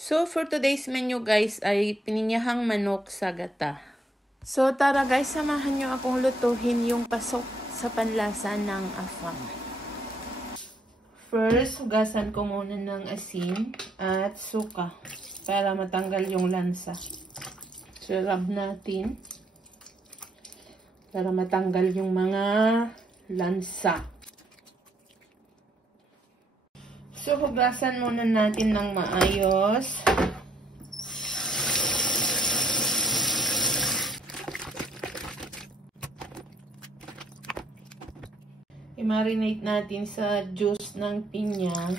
So, for today's menu guys ay pininyahang manok sa gata. So, tara guys, samahan nyo akong lutuhin yung pasok sa panlasa ng afang. First, hugasan ko muna ng asin at suka para matanggal yung lansa. So, rub natin para matanggal yung mga lansa. So, hugasan muna natin ng maayos. I-marinate natin sa juice ng pinya,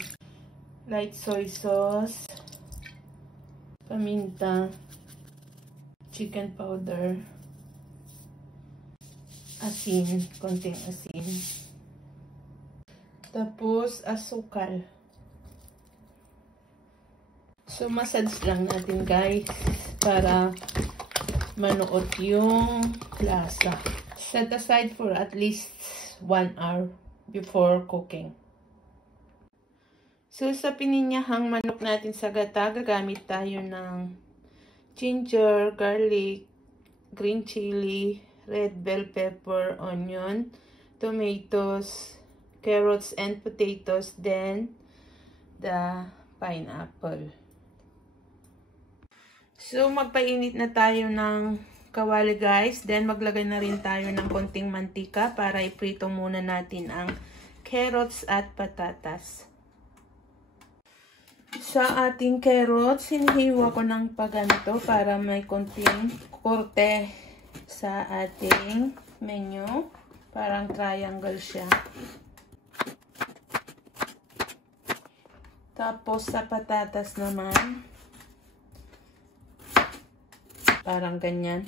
light soy sauce, paminta, chicken powder, asin, konting asin, tapos asukal. So, massage lang natin guys para manuot yung lasa. Set aside for at least 1 hour before cooking. So, sa pininyahang manok natin sa gata, gagamit tayo ng ginger, garlic, green chili, red bell pepper, onion, tomatoes, carrots, and potatoes, then the pineapple. So, magpainit na tayo ng kawali guys. Then, maglagay na rin tayo ng konting mantika para iprito muna natin ang carrots at patatas. Sa ating carrots, hinihiwa ko ng paganito para may konting korte sa ating menu. Parang triangle siya. Tapos, sa patatas naman, parang ganyan.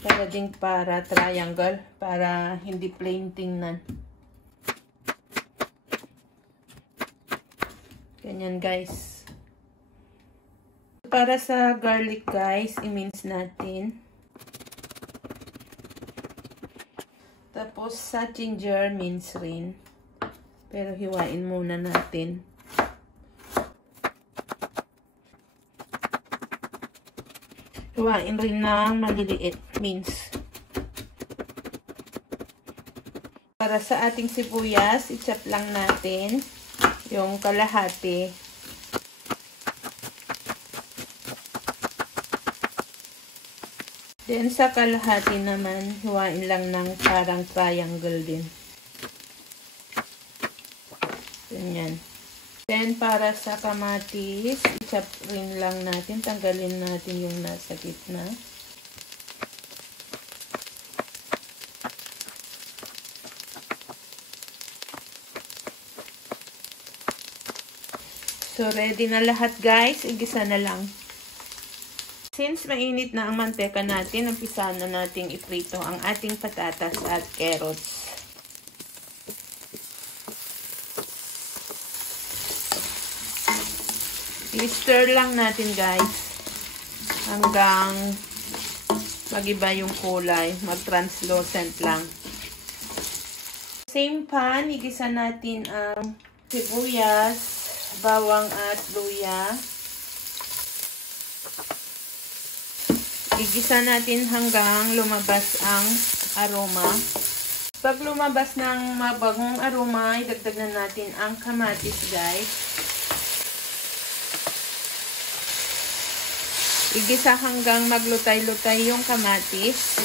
Para ding para triangle. Para hindi plain tingnan. Ganyan guys. Para sa garlic guys, i-mince natin. Tapos sa ginger, mince rin. Pero hiwain muna natin. Hiwain rin ng maliliit, mince. Para sa ating sibuyas, i-chop lang natin yung kalahati. Then sa kalahati naman, hiwain lang ng parang triangle din. Ganyan. Then, para sa kamatis, i-chop rin lang natin. Tanggalin natin yung nasa gitna. So, ready na lahat guys. Igisa na lang. Since mainit na ang manteka natin, umpisahan na natin iprito ang ating patatas at carrots. I-stir lang natin guys hanggang mag-iba yung kulay, mag-translucent lang. Same pan, igisa natin ang sibuyas, bawang at luya. Igisa natin hanggang lumabas ang aroma. Pag lumabas ng mabagong aroma, idagdag na natin ang kamatis guys. Igisa hanggang maglutay-lutay yung kamatis.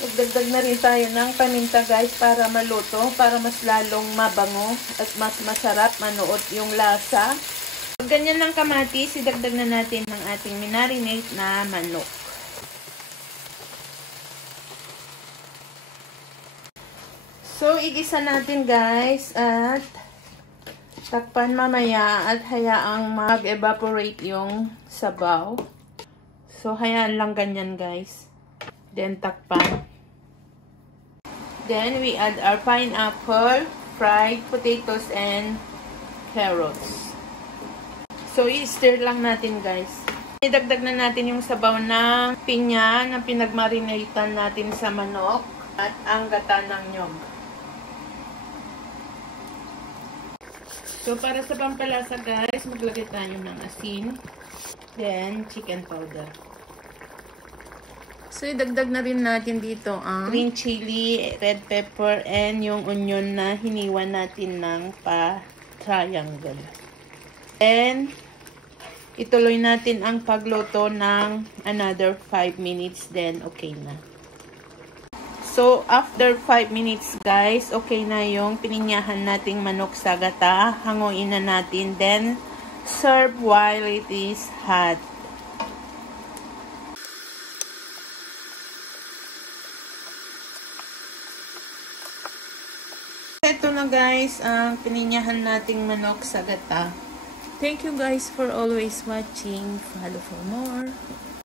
Magdagdag na rin tayo ng paminta guys para maluto, para mas lalong mabango at mas masarap manuot yung lasa. Pag ganyan ng kamatis, idagdag na natin ang ating minarinate na manok. So, igisa natin guys at takpan mamaya at hayaang mag-evaporate yung sabaw. So, hayaan lang ganyan guys. Then, takpan. Then, we add our pineapple, fried potatoes, and carrots. So, i-stir lang natin guys. Idagdag na natin yung sabaw ng pinya na pinagmarinatan natin sa manok at ang gata ng nyog. So, para sa pampalasa guys, maglagay tayo ng asin. Then, chicken powder. So, idagdag na rin natin dito ang Green chili, red pepper, and yung onion na hiniwa natin ng pa-triangle. And, ituloy natin ang pagluto ng another 5 minutes. Then, okay na. So, after 5 minutes, guys, okay na yung pininyahan nating manok sa gata. Hanguin na natin. Then, serve while it is hot. Ito na guys, ang pininyahan nating manok sa gata. Thank you guys for always watching. Follow for more.